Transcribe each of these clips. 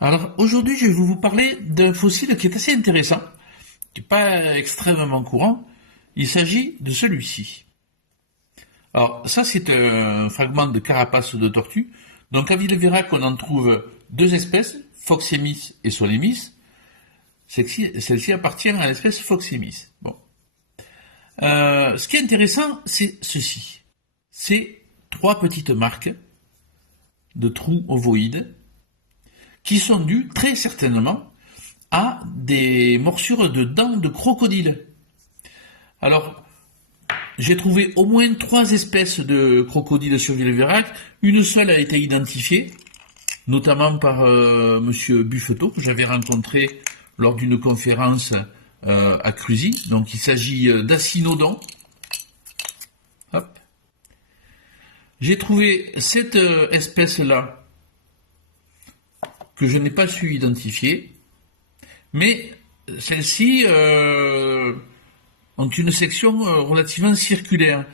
Alors aujourd'hui, je vais vous parler d'un fossile qui est assez intéressant, qui n'est pas extrêmement courant. Il s'agit de celui-ci. Alors ça, c'est un fragment de carapace de tortue. Donc à Villeverac, on en trouve deux espèces, Foxemis et Solemis. Celle-ci appartient à l'espèce Foxemis. Bon. Ce qui est intéressant, c'est ceci. C'est trois petites marques de trous ovoïdes qui sont dues très certainement à des morsures de dents de crocodile. Alors, j'ai trouvé au moins trois espèces de crocodiles sur Villeverac. Une seule a été identifiée, notamment par monsieur Buffetot, que j'avais rencontré lors d'une conférence à Cruzy. Donc il s'agit d'Acinodon. Hop. J'ai trouvé cette espèce-là que je n'ai pas su identifier, mais celles-ci ont une section relativement circulaire,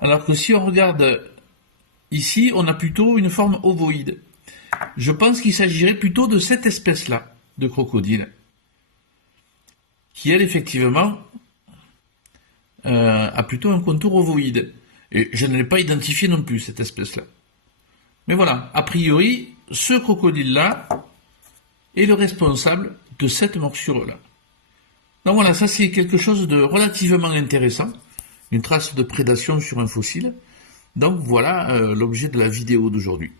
alors que si on regarde ici, on a plutôt une forme ovoïde. Je pense qu'il s'agirait plutôt de cette espèce-là de crocodile, qui elle effectivement a plutôt un contour ovoïde. Et je ne l'ai pas identifié non plus, cette espèce-là. Mais voilà, a priori, ce crocodile-là est le responsable de cette morsure-là. Donc voilà, ça c'est quelque chose de relativement intéressant, une trace de prédation sur un fossile. Donc voilà l'objet de la vidéo d'aujourd'hui.